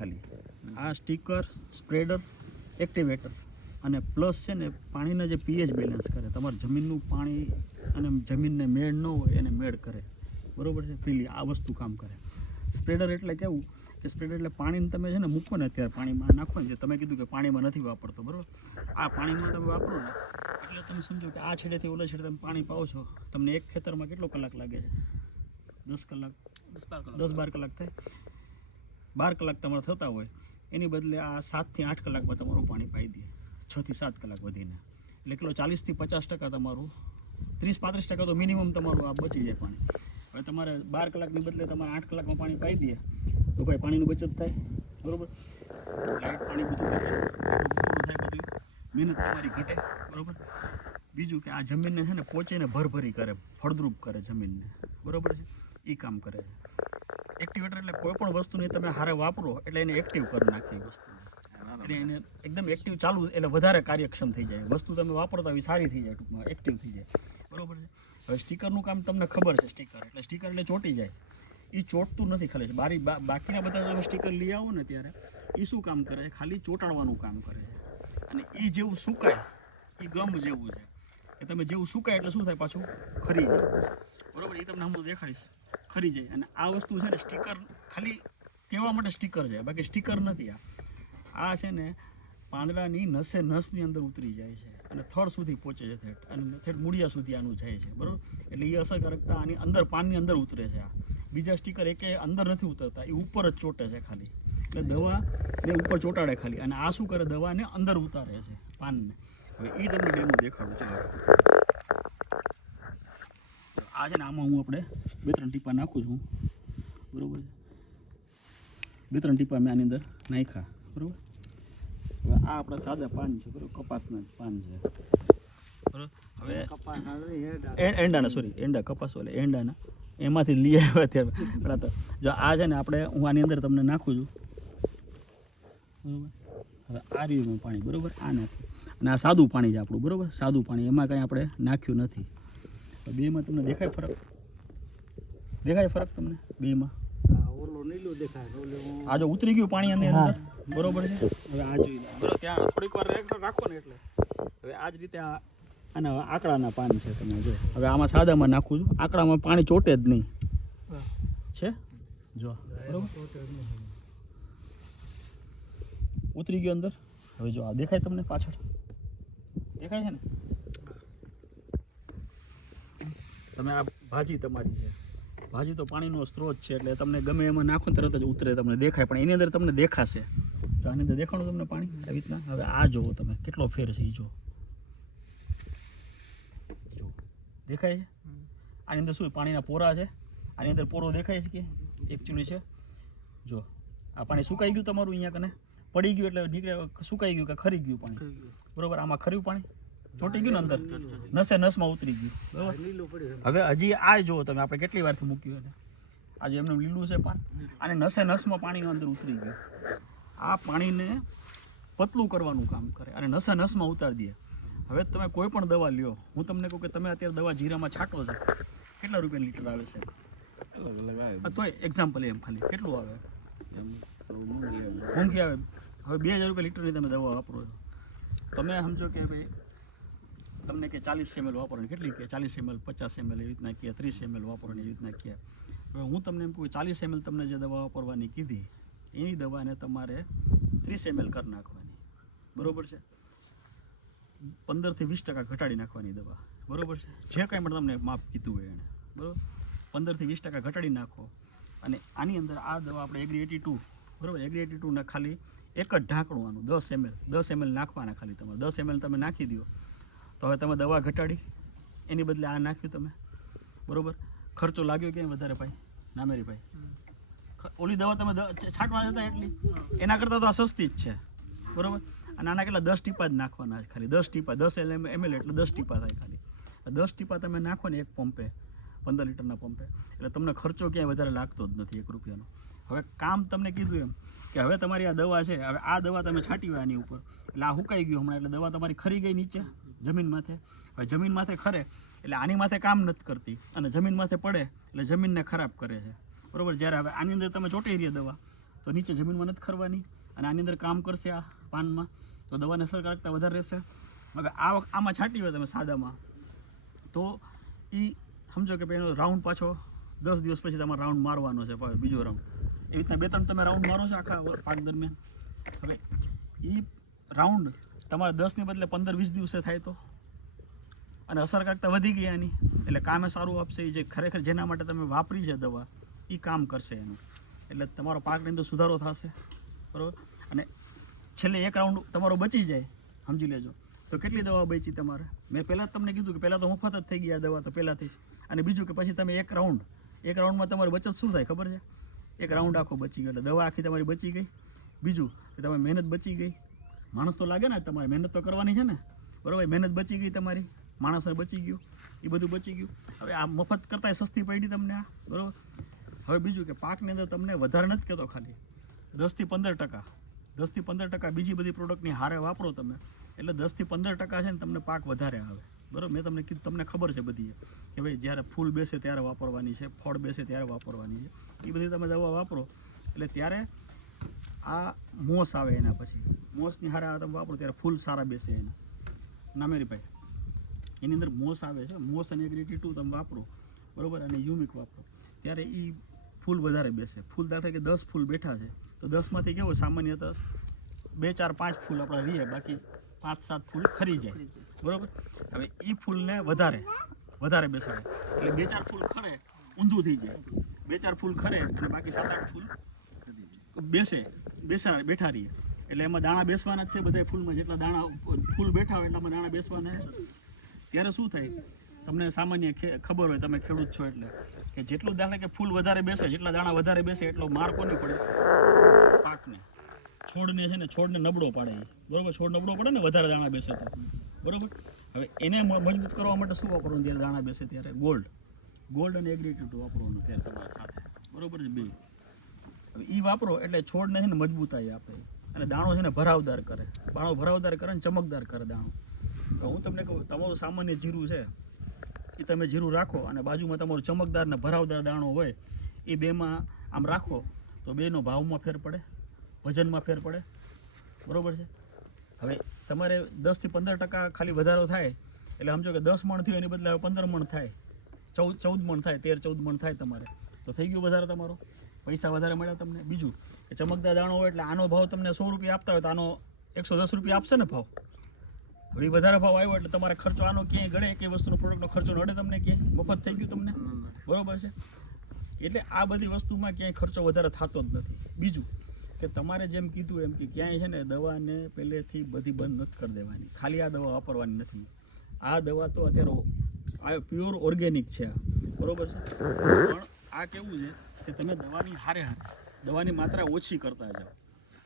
ખાલી. આ sticker spreader activator અને પ્લસ છે ને પાણીના જે પીએચ બેલેન્સ કરે તમારે જમીનનું પાણી અને જમીનને મેળ ન હોય એને મેળ કરે. બરોબર છે? પેલી આ વસ્તુ કામ કરે. સ્પ્રેડર એટલે કેવું? કે સ્પ્રેડર એટલે પાણીને તમે છે ને મૂકો ને અત્યારે પાણીમાં નાખો ને જે તમે કીધું કે પાણીમાં નથી વાપરતો બરાબર? આ પાણીમાં તમે વાપરો ને એટલે તમે સમજો કે આ છેડેથી ઓલા છેડે તમે પાણી પાવો છો. તમને એક ખેતરમાં કેટલો કલાક લાગે છે? દસ કલાક. દસ બાર કલાક થાય? બાર કલાક તમારે થતા હોય, એની બદલે આ સાતથી આઠ કલાકમાં તમારું પાણી પાઈ દે, છથી સાત કલાક વધીને. એટલે કેટલો ચાલીસથી પચાસ ટકા તમારું, ત્રીસ પાંત્રીસ ટકા તો મિનિમમ તમારું આ બચી જાય પાણી. હવે તમારે બાર કલાકની બદલે તમારે આઠ કલાકમાં પાણી પાઈ દે, તો ભાઈ પાણીની બચત થાય, બરોબર? લાઇટ પાણી બધું બચે થાય બધું મહેનત તમારી ઘટે, બરાબર? બીજું કે આ જમીનને છે ને પોચીને ભરભરી કરે, ફળદ્રુપ કરે જમીનને, બરોબર છે? એ કામ કરે છે. એક્ટિવેટર એટલે કોઈ પણ વસ્તુને તમે હારે વાપરો એટલે એને એક્ટિવ કરી નાખે વસ્તુ એટલે એને એકદમ એક્ટિવ ચાલુ એટલે વધારે કાર્યક્ષમ થઈ જાય. વસ્તુ તમે વાપરતા હોય સારી થઈ જાય ટૂંકમાં એક્ટિવ થઈ જાય. બરોબર છે? હવે સ્ટીકરનું કામ તમને ખબર છે સ્ટીકર. એટલે સ્ટીકર એટલે ચોંટી જાય. એ ચોંટતું નથી ખાલી. બારી બાકીના બધા તમે સ્ટીકર લઈ આવો ને ત્યારે એ શું કામ કરે છે? ખાલી ચોંટાડવાનું કામ કરે છે. અને એ જેવું સુકાય એ ગમ જેવું છે. કે તમે જેવું સુકાય એટલે શું થાય પાછું? ખરી જાય. બરોબર? એ તમને હમણાં દેખાડીશ. ખરી જાય. અને આ વસ્તુ છે ને સ્ટીકર ખાલી કહેવા માટે સ્ટીકર છે. બાકી સ્ટીકર નથી આ. આ છે ને પાંદડાની નસે નસની અંદર ઉતરી જાય છે. અને થડ સુધી પહોંચે છે થેટ. અને થેટ મૂળિયા સુધી આનું જાય છે. બરાબર? એટલે એ અસરકારકતા આની અંદર, પાનની અંદર ઉતરે છે આ. બીજા સ્ટીકર એકે અંદર નથી ઉતરતા. એ ઉપર જ ચોટે છે ખાલી. એટલે દવા ને ઉપર ચોંટાડે ખાલી. અને આ શું કરે? દવાને અંદર ઉતારે છે પાનને. હવે એ તમને ડેમો દેખાડું. ચલો. આ છે ને આમાં હું આપણે બે ત્રણ ટીપા નાખું છું. બરાબર બે ત્રણ ટીપા મેં આની અંદર નાખ્યા. બરાબર? હવે આ આપણા સાદા પાન છે બરાબર? કપાસના પાન છે. હવે એંડાના સોરી એંડા કપાસ એટલે એંડાના. એમાંથી લઈ આવ્યા અત્યારે. તો જો આ છે ને આપણે હું આની અંદર તમને નાખું છું. બરાબર? હવે આ રહ્યું પાણી બરાબર? આ નાખ્યું. અને આ સાદું પાણી છે આપણું બરોબર? સાદું પાણી એમાં કંઈ આપણે નાખ્યું નથી. બેમાં તમને દેખાય ફરક? દેખાય ફરક તમને બેમાં? આ જો ઉતરી ગયું પાણી અંદર? અંદર બરોબર છે? હવે આ જોઈ લો. ત્યાં થોડીક વાર રાખ- ને એટલે. હવે આ જ રીતે આ આના આકડાના પાન છે તમે જો. હવે આમાં સાદામાં નાખું છું. આકડામાં પાણી ચોટે જ નહીં. છે? જો. બરોબર? ઉતરી ગયો અંદર? હવે જો આ દેખાય તમને પાછળ? દેખાય છે ને? તમે આ ભાજી તમારી છે. ભાજી તો પાણીનો સ્ત્રોત છે એટલે તમને ગમે એમાં નાખો તરત જ ઉતરે તમને દેખાય પણ એની અંદર તમને દેખાશે. તો આની અંદર દેખાણું તમને પાણી આવી રીતના? હવે આ જુઓ તમે કેટલો ફેર છે એ જો જો દેખાય છે? આની અંદર શું પાણીના પોરા છે. આની અંદર પોરો દેખાય છે કે? એકચ્યુઅલી છે. જો આ પાણી સુકાઈ ગયું તમારું અહીંયા કને? પડી ગયું એટલે નીકળે સુકાઈ ગયું કે ખરી ગયું પાણી? બરોબર? આમાં ખર્યું પાણી? ચોંટી ગયું ને અંદર? નસે નસમાં ઉતરી ગયું. હવે હજી આ જુઓ તમે આપણે કેટલી વારથી મૂક્યું એને? આજે એમનું લીલું છે પાન. અને નસે નસમાં પાણીની અંદર ઉતરી ગયું. આ પાણીને પતલું કરવાનું કામ કરે. અને નસે નસમાં ઉતારી દે. હવે તમે કોઈ પણ દવા લ્યો. હું તમને કહું કે તમે અત્યારે દવા જીરામાં છાંટો છો. કેટલા રૂપિયા લીટર આવે છે? તો તોય એક્ઝામ્પલ એમ ખાલી. કેટલું આવે? ઊંઘી આવે. હવે બે હજાર રૂપિયા લીટરની તમે દવા વાપરો છો. તમે સમજો કે ભાઈ તમને કે ચાલીસ એમએલ વાપરવાની કેટલી કે ચાલીસ એમએલ પચાસ એમએલ એવી રીતના કહે ત્રીસ એમએલ વાપરવાની એવી રીતના કહે હવે હું તમને એમ કહું ચાલીસ એમએલ તમને જે દવા વાપરવાની કીધી, એની દવાને તમારે ત્રીસ એમએલ કરી નાખવાની. બરોબર છે? પંદરથી વીસ ટકા ઘટાડી નાખવાની દવા. બરોબર છે? જે કાંઈ પણ તમને માપ કીધું હોય એણે બરોબર? પંદરથી વીસ ટકા ઘટાડી નાખો. અને આની અંદર આ દવા આપણે એગ્રી એટી ટુ બરાબર? એગ્રી એટી ટુના ખાલી એક જ ઢાંકણું આનું, દસ એમએલ દસ એમએલ નાખવાના ખાલી તમારે. દસ એમએલ તમે નાખી દો તો હવે તમે દવા ઘટાડી. એની બદલે આ નાખ્યું તમે. બરોબર? ખર્ચો લાગ્યો ક્યાંય વધારે ભાઈ? નામેરી ભાઈ. ઓલી દવા તમે છાંટવા જતા એટલી? એના કરતાં તો આ સસ્તી જ છે. બરોબર? અને આના કેટલા? દસ ટીપા જ નાખવાના ખાલી. દસ ટીપા, દસ એલ એમએલ એટલે દસ ટીપા થાય ખાલી. દસ ટીપા તમે નાખો ને એક પંપે, પંદર લીટરના પંપે. એટલે તમને ખર્ચો ક્યાંય વધારે લાગતો જ નથી એક રૂપિયાનો. હવે કામ તમને કીધું એમ કે હવે તમારી આ દવા છે, હવે આ દવા તમે છાંટી આની ઉપર. એટલે આ હુકાઈ ગયું હમણાં, એટલે દવા તમારી ખરી ગઈ નીચે. જમીન માથે. હવે જમીન માથે ખરે એટલે આની માથે કામ નથી કરતી. અને જમીન માથે પડે એટલે જમીનને ખરાબ કરે છે. બરાબર? જ્યારે હવે આની અંદર તમે ચોંટી રહીએ દવા, તો નીચે જમીનમાં નથી ખરવાની અને આની અંદર કામ કરશે આ પાનમાં, તો દવાની અસરકારકતા વધારે રહેશે. હવે આ આમાં છાંટી હોય તમે સાદામાં. તો એ સમજો કે ભાઈ એનો રાઉન્ડ પાછો દસ દિવસ પછી તમારે રાઉન્ડ મારવાનો છે બીજો રાઉન્ડ. એવી રીતના બે ત્રણ તમે રાઉન્ડ મારો છો આખા પાક દરમિયાન. હવે એ રાઉન્ડ તમારે દસની બદલે પંદર, વીસ દિવસે થાય તો? અને અસરકારકતા વધી ગઈ એની એટલે કામે સારું આપશે એ જે ખરેખર જેના માટે તમે વાપરી છે દવા એ કામ કરશે એનું. એટલે તમારો પાકની અંદર સુધારો થશે. બરાબર? અને છેલ્લે એક રાઉન્ડ તમારો બચી જાય. સમજી લેજો. તો કેટલી દવા બચી તમારે? મેં પહેલાં તમને કીધું કે પહેલાં તો મફત જ થઈ ગયા દવા તો પહેલાંથી જ. અને બીજું કે પછી તમે એક રાઉન્ડ એક રાઉન્ડમાં તમારી બચત શું થાય ખબર છે? એક રાઉન્ડ આખો બચી ગયો. એટલે દવા આખી તમારી બચી ગઈ. બીજું કે તમે મહેનત બચી ગઈ. માણસ તો લાગે ને તમારે મહેનત તો કરવાની છે ને. બરાબર, મહેનત બચી ગઈ તમારી. માણસ બચી ગયું. એ બધું બચી ગયું. હવે આ મફત કરતાંય સસ્તી પડી તમને આ. બરાબર? હવે બીજું કે પાકની અંદર તમને વધારે નથી કહેતો ખાલી. દસથી પંદર ટકા. દસથી પંદર ટકા બીજી બધી પ્રોડક્ટની હારે વાપરો તમે. એટલે દસથી પંદર ટકા છે ને તમને પાક વધારે આવે. બરાબર? મેં તમને કીધું, તમને ખબર છે બધી. કે ભાઈ જ્યારે ફૂલ બેસે ત્યારે વાપરવાની છે, ફળ બેસે ત્યારે વાપરવાની છે. એ બધી તમે દવા વાપરો. એટલે ત્યારે આ મોસ આવે એના પછી. મોસની હારે તમે વાપરો ત્યારે ફૂલ સારા બેસે એના. નામેરીભાઈ એની અંદર મોસ આવે છે. મોસ અને એગ્રીટી ટુ તમે વાપરો બરોબર? અને યુમિક વાપરો. ત્યારે એ ફૂલ વધારે બેસે. ફૂલ દાખલા કે દસ ફૂલ બેઠા છે. તો દસમાંથી કેવું સામાન્ય દસ બે ચાર પાંચ ફૂલ આપણા રહીએ બાકી પાંચ સાત ફૂલ ખરી જાય. બરાબર? હવે એ ફૂલને વધારે વધારે બેસાડે. એટલે બે ચાર ફૂલ ખરે ઊંધું થઈ જાય. બે ચાર ફૂલ ખરે અને બાકી સાત આઠ ફૂલ બેસે. બેસા બેઠા રહીએ. એટલે એમાં દાણા બેસવાના જ છે બધા ફૂલમાં જેટલા દાણા ફૂલ બેઠા હોય એટલામાં દાણા બેસવાના છે. ત્યારે શું થાય? તમને સામાન્ય ખબર હોય, તમે ખેડૂત છો એટલે, કે જેટલું દાખલા કે ફૂલ વધારે બેસે, જેટલા દાણા વધારે બેસે, એટલો માર કોને પડે? પાકને. છોડને છે ને, છોડને નબળો પાડે. બરોબર? છોડ નબળો પડે ને, વધારે દાણા બેસે તો. બરોબર? હવે એને મજબૂત કરવા માટે શું વાપરવાનું? જ્યારે દાણા બેસે ત્યારે ગોલ્ડ ગોલ્ડ અને એગ્રીટ્યુટ વાપરવાનું ત્યારે તમારા સાથે. બરોબર છે બે. એ વાપરો એટલે છોડને છે ને મજબૂતાઈ આપે. અને દાણો છે ને ભરાવદાર કરે. દાણો ભરાવદાર કરે ને ચમકદાર કરે દાણો. તો હું તમને કહું, તમારું સામાન્ય જીરું છે, એ તમે જીરું રાખો અને બાજુમાં તમારું ચમકદાર ને ભરાવદાર દાણો હોય, એ બેમાં આમ રાખો, તો બેનો ભાવમાં ફેર પડે, વજનમાં ફેર પડે. બરાબર છે? હવે તમારે દસથી પંદર ટકા ખાલી વધારો થાય, એટલે સમજો કે દસ મણ થયું એની બદલે હવે પંદર મણ થાય. ચૌદ ચૌદ મણ થાય, તેર, ચૌદ મણ થાય તમારે. તો થઈ ગયું વધારે તમારો? પૈસા વધારે મળ્યા તમને. બીજું કે ચમકદાર દાણો હોય એટલે આનો ભાવ તમને સો રૂપિયા આપતા હોય તો આનો એકસો દસ રૂપિયા આપશે ને ભાવ? હવે વધારે ભાવ આવ્યો એટલે તમારે ખર્ચો આનો ક્યાંય ગળે કે વસ્તુનો પ્રોડક્ટનો ખર્ચો નડે તમને ક્યાંય મફત થઈ ગયું તમને? બરોબર છે? એટલે આ બધી વસ્તુમાં ક્યાંય ખર્ચો વધારે થતો જ નથી. બીજું કે તમારે જેમ કીધું એમ કે ક્યાંય છે ને દવાને પહેલેથી બધી બંધ નથી કરી દેવાની. ખાલી આ દવા વાપરવાની નથી. આ દવા તો અત્યારે આ પ્યોર ઓર્ગેનિક છે બરોબર છે? પણ આ કેવું છે? કે તમે દવાની હારે હારે, દવાની માત્રા ઓછી કરતા જાઓ.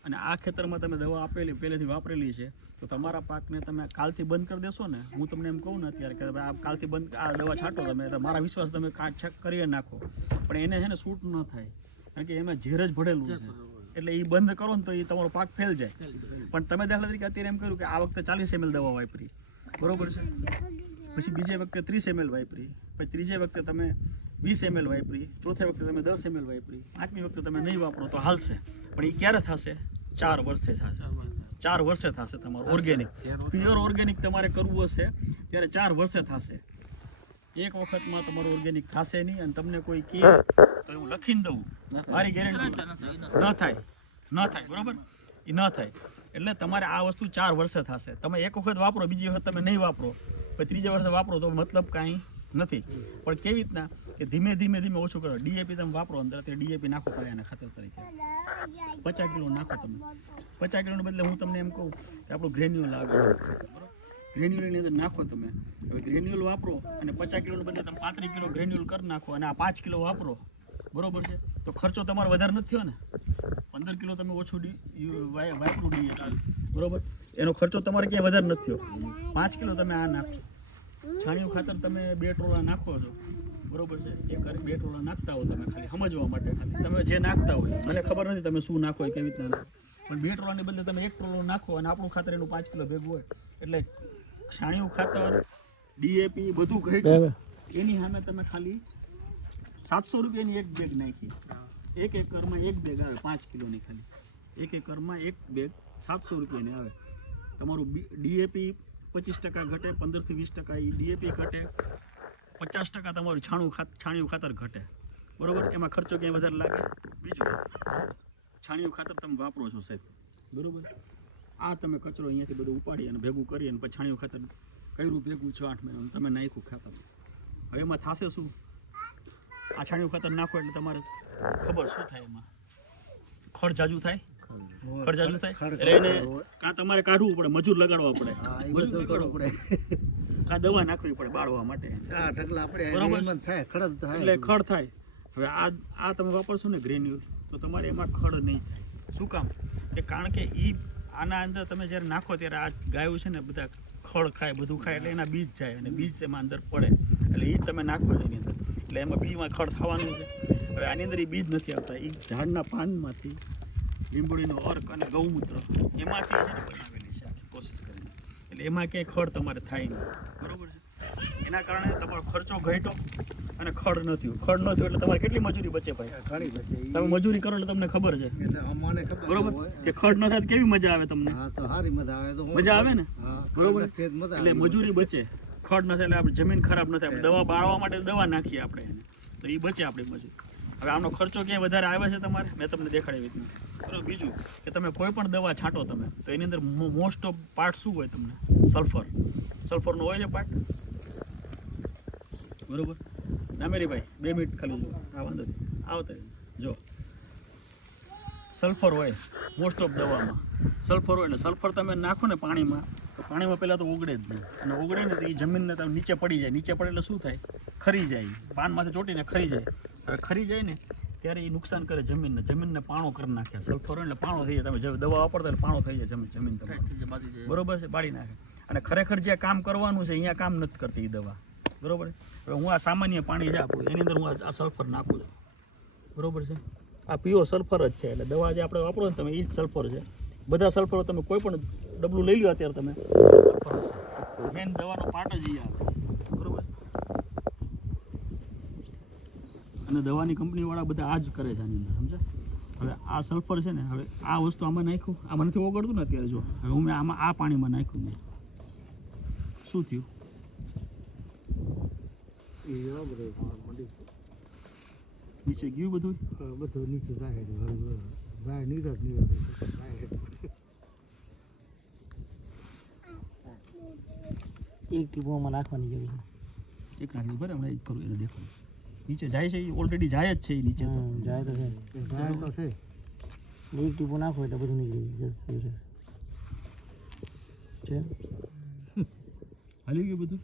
અને આ ખેતરમાં તમે દવા આપેલી, પહેલેથી વાપરેલી છે, તો તમારા પાકને તમે કાલથી બંધ કરી દેશો ને. હું તમને એમ કહું ને અત્યારે કે આ કાલથી બંધ, આ દવા છાંટો તમે મારા વિશ્વાસ તમે છેક કરી નાખો. પણ એને છે ને સૂટ ન થાય, કારણ કે એમાં ઝેર જ ભરેલું છે. એટલે એ બંધ કરો ને તો એ તમારો પાક ફેલ જાય. પણ તમે દાખલા તરીકે અત્યારે એમ કર્યું કે આ વખતે ચાલીસ એમએલ દવા વાપરી. બરોબર છે? પછી બીજે વખતે ત્રીસ એમએલ વાપરી, પછી ત્રીજે વખતે તમે વીસ એમએલ વાપરી, ચોથે વખતે તમે દસ એમએલ વાપરી, પાંચમી વખતે તમે નહીં વાપરો તો હાલશે. પણ એ ક્યારે થશે? ચાર વર્ષે થશે. ચાર વર્ષે થશે તમારું ઓર્ગેનિક પ્યોર ઓર્ગેનિક તમારે કરવું હશે, ત્યારે ચાર વર્ષે થશે. એક વખતમાં તમારું ઓર્ગેનિક થશે નહીં અને તમને કોઈ કહે તો હું લખીને દઉં. મારી ગેરંટી ન થાય. ન થાય. બરોબર? એ ન થાય. એટલે તમારે આ વસ્તુ ચાર વર્ષે થશે. તમે એક વખત વાપરો, બીજી વખત તમે નહીં વાપરો. પછી ત્રીજા વર્ષે વાપરો તો મતલબ કાંઈ નથી. પણ કેવી રીતના કે ધીમે ધીમે ધીમે ઓછું કરો. ડીએપી તમે વાપરો અંદર તે ડીએપી નાખો પાયાના ખાતર તરીકે. પચાસ કિલો નાખો તમે. પચાસ કિલોને બદલે હું તમને એમ કહું કે આપણું ગ્રેન્યુઅલ આવે. ગ્રેન્યુઅલની અંદર નાખો તમે. હવે ગ્રેન્યુઅલ વાપરો અને પચાસ કિલોને બદલે તમે પાંત્રીસ કિલો ગ્રેન્યુઅલ કરી નાખો અને આ પાંચ કિલો વાપરો. બરોબર છે? તો ખર્ચો તમારો વધારે નથી થયો ને? પંદર કિલો તમે ઓછું ડી યુ- વાય- વાપરું ડી બરોબર? એનો ખર્ચો તમારે ક્યાંય વધારે નથી થયો. પાંચ કિલો તમે આ નાખો. છાણિયું ખાતર તમે બે ટોળા નાખો છો. બરોબર છે? એક બે ટોળા નાખતા હો તમે ખાલી સમજવા માટે. ખાલી તમે જે નાખતા હોય મને ખબર નથી તમે શું નાખો કેવી રીતના નાખો. પણ બે ટોળાની બદલે તમે એક ટોળો નાખો અને આપણું ખાતર એનું પાંચ કિલો ભેગું હોય. એટલે છાણિયું ખાતર ડીએપી બધું ઘટ્યું. એની સામે તમે ખાલી સાતસો રૂપિયાની એક બેગ નાખી. એક એકરમાં એક બેગ આવે, પાંચ કિલોની ખાલી. એક એકરમાં એક બેગ સાતસો રૂપિયાની આવે. તમારું ડીએપી પચીસ ટકા ઘટે, પંદરથી વીસ ટકા એ ડીએપી ઘટે, પચાસ ટકા તમારું છાણું ખાત, છાણિયું ખાતર ઘટે. બરાબર? એમાં ખર્ચો ક્યાંય વધારે લાગે? બીજું, છાણિયું ખાતર તમે વાપરો છો સાહેબ. બરોબર? આ તમે કચરો અહીંયાથી બધું ઉપાડી અને ભેગું કરી અને પછી છાણિયું ખાતર કર્યું, ભેગું છ આઠ મહિના તમે નાખ્યું ખાતર હવે એમાં થશે શું? આ છાણિયું ખાતર નાખો એટલે તમારે ખબર શું થાય એમાં? ખડ જાજુ થાય? ખડ જાજુ થાય? એટલે એને કાં તમારે કાઢવું પડે મજૂર લગાડવા પડે. મજૂર લગાડવા પડે. કાં દવા નાખવી પડે બાળવા માટે. હા ઢગલા આપણે બરોબર. એમાં થાય ખડ થાય. એટલે ખડ થાય. હવે આ આ તમે વાપરશો ને ગ્રેન્યુલ તો તમારે એમાં ખડ નહીં શું કામ? કે કારણ કે એ આના અંદર તમે જ્યારે નાખો ત્યારે આ ગાયું છે ને બધા ખડ ખાય બધું ખાય એટલે એના બીજ જાય અને બીજ એમાં અંદર પડે. એટલે એ તમે નાખો એની અંદર. એટલે એમાં બીજમાં ખડ થવાનું છે. હવે આની અંદર એ બીજ નથી આવતા. એ ઝાડના પાનમાંથી લીંબડીનો અર્ક અને ગૌમૂત્ર એમાંથી બનાવેલી છે આખી કોશિશ કરીને. એટલે એમાં ક્યાંય ખડ તમારે થાય નહીં. બરોબર છે? એના કારણે તમારો ખર્ચો ઘટ્યો અને ખડ ન થયું. ખડ ન થયું એટલે તમારે કેટલી મજૂરી બચે ભાઈ? ઘણી બચે. તમે મજૂરી કરો એટલે તમને ખબર છે. એટલે અમને ખબર બરોબર? કે ખડ ન થાય કેવી મજા આવે તમને? હા તો સારી મજા આવે તો મજા આવે ને? બરોબર? એટલે મજૂરી બચે. ખડ નથી એટલે આપણે જમીન ખરાબ નથી આપણે દવા બાળવા માટે દવા નાખીએ આપણે એને. તો એ બચે આપણી મજૂરી હવે આનો ખર્ચો ક્યાંય વધારે આવે છે તમારે? મેં તમને દેખાડી રીતના. બરાબર બીજું કે તમે કોઈ પણ દવા છાંટો તમે તો એની અંદર મોસ્ટ ઓફ પાર્ટ શું હોય તમને? સલ્ફર સલ્ફરનો હોય છે પાર્ટ બરોબર? નામેરીભાઈ બે મિનિટ ખાલી જો આ વાંધો નહીં. આવતા જો. સલ્ફર હોય મોસ્ટ ઓફ દવામાં. સલ્ફર હોય ને સલ્ફર તમે નાખો ને પાણીમાં પાણીમાં પહેલાં તો ઓગળે જ નહીં. અને ઓગળે ને તો એ જમીનને તમે નીચે પડી જાય. નીચે પડે એટલે શું થાય? ખરી જાય. પાનમાંથી ચોટીને ખરી જાય. હવે ખરી જાય ને ત્યારે એ નુકસાન કરે જમીનને. જમીનને પાણો કરી નાખે. સલ્ફર એટલે પાણો થઈ જાય. તમે દવા વાપરતા એટલે પાણો થઈ જાય જમીન જમીન તમારી. બરોબર છે? બાળી નાખે. અને ખરેખર જે કામ કરવાનું છે અહીંયા કામ નથી કરતી એ દવા. બરોબર હવે હું આ સામાન્ય પાણી જ આપું એની અંદર હું આ- આ સલ્ફર નાખું છું. બરોબર છે? આ પ્યોર સલ્ફર જ છે. એટલે દવા જે આપણે વાપરો ને તમે એ જ સલ્ફર છે. બધા સલ્ફર તમે કોઈ પણ ડબલું લઈ લો અત્યારે તમે. મેન દવાનો પાર્ટ જ બરોબર? અને દવાની કંપનીવાળા બધા આ જ કરે છે આની અંદર સમજે હવે આ સલ્ફર છે ને હવે આ વસ્તુ આમાં નાખ્યું. આમાં નથી ઓગળતું ને અત્યારે જો. હવે હું મેં આમાં આ પાણીમાં નાખ્યું મેં. શું થયું? નીચે ગયું બધું? બધું નીચે બહાર નીકળ નીકળ જાય નીરજ નીરજ જાય છે. એક ટીપોમાં નાખવાની જરૂર છે. એક નાખ્યું ભરે હમણાં એ જ કરું એટલે દેખો નીચે જાય છે એ ઓલરેડી જાય જ છે એ નીચે તો. જાય તો છે. જાય તો છે. એક ટીપો નાખો એટલે બધું નીકળી જશે થયું રહેશે છે? હાલી ગયું બધું.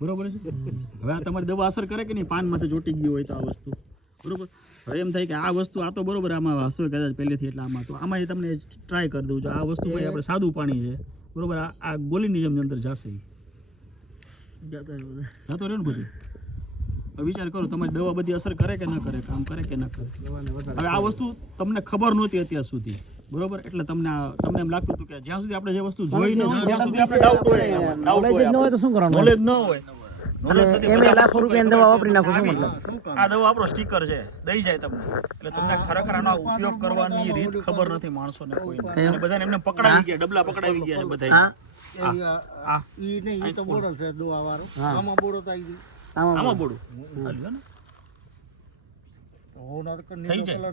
બરોબર છે? હવે આ તમારી દવા અસર કરે કે નહીં? પાન માથે ચોટી ગયું હોય તો આ વસ્તુ? બરોબર? હવે એમ થાય કે આ વસ્તુ આ તો બરોબર આમાં હશે કદાચ પહેલેથી એટલે આમાં. તો આમાં તમને ટ્રાય કરી દઉં છું. આ વસ્તુ ભાઈ આપણે સાદું પાણી છે. બરોબર? આ ગોલીની જેમ અંદર જશે જતો રહ્યો ને બધું હવે વિચાર કરો તમારી દવા બધી અસર કરે કે ન કરે? કામ કરે કે ન કરે? હવે આ વસ્તુ તમને ખબર નહોતી અત્યાર સુધી. બરોબર? એટલે તમને તમને એમ લાગતું હતું કે જ્યાં સુધી આપણે જે વસ્તુ જોઈ ન હોય ત્યાં સુધી આપણે ડાઉટ હોય. ન હોય તો શું કરવાનું? નોલેજ ન હોય. અને એમ એ લાખો રૂપિયાની દવા વાપરી નાખો શું મતલબ? આ દવા આપણો સ્ટીકર છે દઈ જાય તમને. એટલે તમને ખરેખર આનો ઉપયોગ કરવાની રીત ખબર નથી માણસોને અને બધાને એમને પકડાવી ગયા ડબલા પકડાવી ગયા છે બધા ઈ નહીં ઈ તો બોડો છે દવા વાળો આમાં બોડો તો આવી ગયો. આમાં બોડો હાલ્યો ને? થઈ જાય.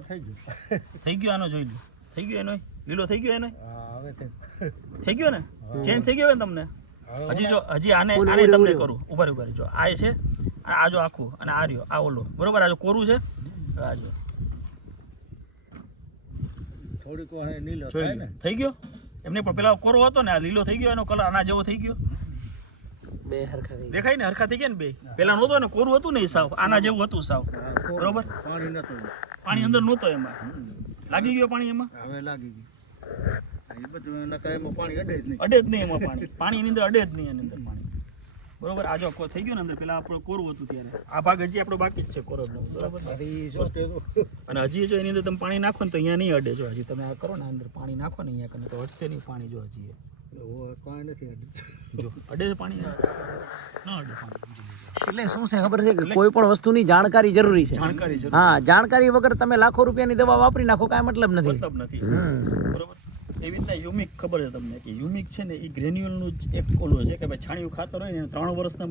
થઈ ગયો. આનો જોઈ લો. થઈ ગયો એનો લીલો થઈ ગયો એનો હવે થઈ ગયો. ને? ચેન્જ થઈ ગયો ને તમને? હજી જો હજી આને આને તમને કરું. ઊભા ઊભા જો આ છે અને આ જો આખું અને આ રહ્યો આ ઓલો. બરોબર? આ જો કોરું છે? આ જો. થોડીક થઈ ગયો? એમને પણ પેલા કોરો હતો ને આ લીલો થઈ ગયો એનો કલર આના જેવો થઈ ગયો. બે હરખા થઈ દેખાય ને? હરખા થઈ ગયા ને બે? પેલા નહોતો ને કોરું હતું ને સાવ? આના જેવું હતું સાવ. બરોબર. પાણી નતું પાણી અંદર નહોતો એમાં. લાગી ગયો પાણી એમાં? હવે લાગી ગયું. આ બધું એમાં પાણી અડે જ નહીં. અડે જ નહીં એમાં પાણી. પાણીની અંદર અડે જ નહીં એની અંદર પાણી. બરોબર? આ જો થઈ ગયો ને અંદર પેલા આપણું કોરું હતું ત્યારે. આ ભાગ હજી આપણો બાકી જ છે બરોબર? અને હજી જો એની અંદર તમે પાણી નાખો ને તો અહીંયા નહીં અડે જો હજી તમે આ કરો ને અંદર પાણી નાખો ને અહીંયા કને તો અડશે નહીં પાણી જો હજી એ. એવું કાંઈ નથી અડ્યું જો અડે છે પાણી? ના અડે પાણી. સમજી લેજો. એટલે શું છે ખબર છે કે કોઈ પણ વસ્તુની જાણકારી જરૂરી છે? જાણકારી હા જાણકારી વગર તમે લાખો રૂપિયાની દવા વાપરી નાખો કાંઈ મતલબ નથી. મતલબ નથી. બરોબર? એવી રીતના યુમિક ખબર છે તમને કે યુમિક છે ને એ ગ્રેન્યુઅલનું જ એક ઓલું છે કે ભાઈ છાણિયું ખાતર હોય ને ત્રણ વર્ષના